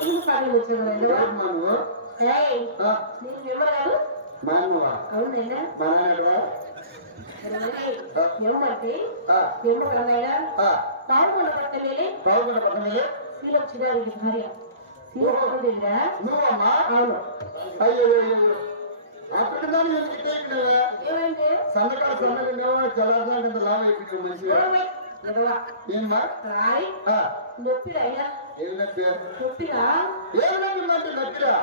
సార్లు వచ్చాను ఎవరు మా నువ్వు ఏయ్ ఆ, నీకు నెంబర్ కాదు మా అమ్మవా అవునైనా మా నాన్నడవా ఏమంటే ఆ, ఏమన్నాయినా ఆ, పావుగొండ పట్టణమే బాగుండ పక్కనే శీలం చిదారెడ్డి భార్య శీలం దగ్గర నువ్వమ్మా అవును అయ్యో అయ్యో అయ్యో అప్పుడు దాన్ని ఎందుకు ఇట్టేకినావా ఏమైంది సందకాల సందకంగా చల్లారినాకంత లాభ అయిపోయింది మంచిగా ఏమై? నొప్పిరా నొప్పిరా? నొప్పి అంటే నొప్పిరా?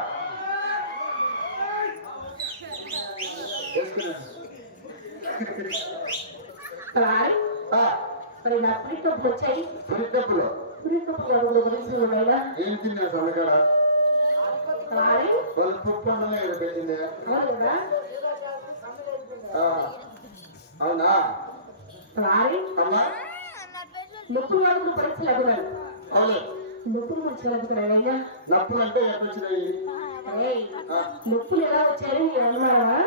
మరి నా వచ్చాయి. ఉన్నాయినా ఏం పెట్టింది. అవును అమ్మా? నొప్పి అడుగులు పరీక్షలు అడుగుతాను అవును. నొప్పి గురించి అడుగుతున్నాయినా నప్పులు అంటే వచ్చినాయి? నొప్పులు ఎలా అన్నావా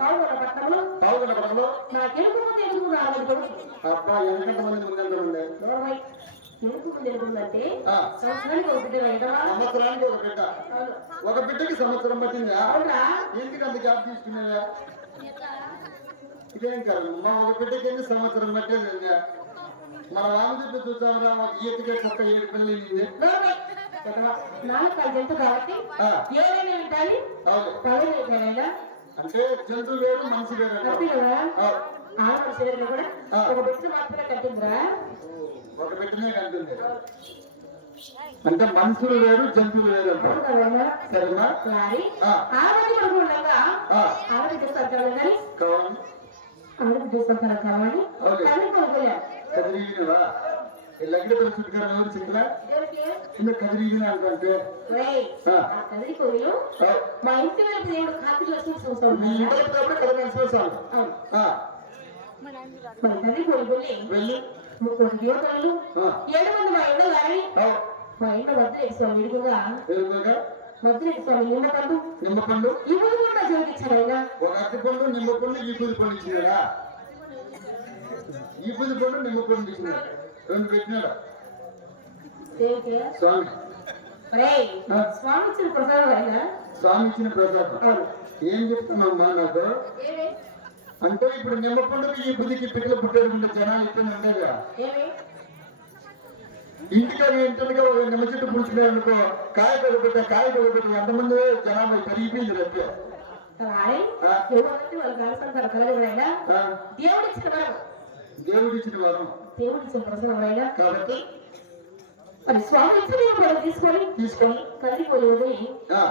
పావుగొండ పట్టణంలో రాలేదు అబ్బా మంది ముందు ఉండే ఎందుకు సంవత్సరానికి ఒక బిడ్డ వేయడమా సంవత్సరానికి ఒక బిడ్డ. అవును. ఒక బిడ్డకి సంవత్సరం పట్టిందా? ఎందుకు అంత తీసుకున్నావా? ఇదేం కాదు మా ఒక బిడ్డకి ఎన్ని సంవత్సరం పట్టేది. మన రామచంద్ర చూసామరా మాకు ఈతకే కొత్త ఏడు పిల్లలు. నాలుగు జంతు కాబట్టి ఏదైనా పదవి అంటే జంతువు వేరు మనిషి వేరు ఆ, కూడా. ఒక బిడ్డ మాత్రమే కట్టిందిరా ఒక బిడ్డనే కంటుంది అంటే మనుషులు వేరు జంతువులు వేరు సరేనా? కొడుకు ఉండగా కావాలి. సంతానం కావాలి? దేవుడికి చిన్న కదిరిగిన అంటే రేయ్, ఆ. ఆ తల్లి కొడుకులు ఆ, మా ఇంటి వైపు దేవుడు ఖాతిలో చూస్తాం మీ ఉన్నప్పుడు కథ కలిసి వస్తాను అవును. ఆ, మరి తల్లి కొడుకుల్ని వెళ్ళి. ముగ్గురు దేవతలు ఏడు మంది మా ఇంట్లో ఆ, మా ఇంట్లో వద్దులేటి స్వామి నిమ్మకండు నిమ్మపండు. కూడా ఆయన? ఒక పండు నిమ్మపండు ఈ పుది పండు ఇచ్చినాడా ఈ పుది పండు నిమ్మపండు ఇచ్చినాడు రెండు స్వామి. స్వామి ఇచ్చిన ప్రసాదం స్వామి ఇచ్చిన ప్రసాదం. ఏం చెప్తున్నామ్మా నాకు అంటే ఇప్పుడు నిమ్మపండుకి ఈ బుద్ధికి పిక్కలు పుట్టేది ఉండే జనాలు ఇక్కడ ఉండేగా ఇంటికి ఇంటిగా ఒక నిమ్మ చెట్టు పుడుచుకున్నారనుకో కాయ కొగపెట్ట కాయ కొగపెట్ట ఎంతమంది జనాభా పెరిగిపోయింది రద్దు రాయ్ ఆ. ఎవరంటే వాళ్ళకి అనుసంధాన కలగదు ఆయన దేవుడు ఇచ్చిన వరం. దేవుడి ఇచ్చిన వరం. దేవుడు ఆయన కాబట్టి మరి స్వామి ఇచ్చిన వరం తీసుకొని తీసుకొని కలిగిపోయి వదిలి.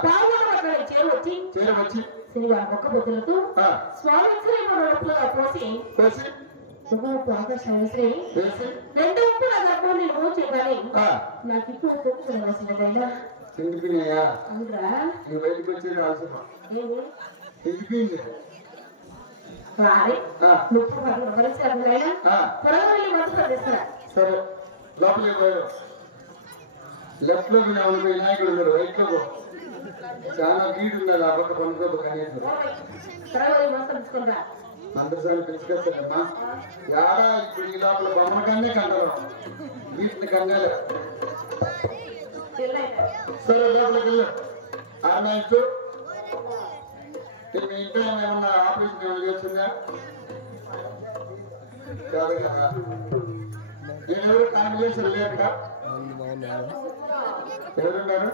పాల్గొన అక్కడ చేరవచ్చి చేరవచ్చి శనివారం ఒక్క బొత్తులతో ఆ, స్వామి ఇచ్చిన పోసి ఆకర్షణ వేసి వేసి రెండు ఉప్పు నా కానీ నాకు ఇప్పుడు బయటకు వచ్చేది నొప్పు పడుతున్న పరిస్థితి అయినా ఆ, త్వరగా వెళ్ళి మనసు తెస్తున్నా సరే. లోపలికి పోయాడు లెఫ్ట్లో పోయినా వినాయకుడు ఉన్నాడు? రైట్లో. చాలా వీడు ఉన్నది ఆ పక్క పనుకోదు కనీసం మందసాన్ని పిలుచుకొచ్చాడమ్మా యాడా ఇప్పుడు ఈ లోపల బొమ్మ కన్నే కంటారు వీటిని కన్నాడు సరే లోపలికి వెళ్ళు. ఆ నైట్ మీ ఇంట్లో ఏమన్నా ఆపరేషన్ ఏమైనా చేస్తుందా? నేను ఎవరు కాంబినేషన్ లేక ఎవరున్నారు?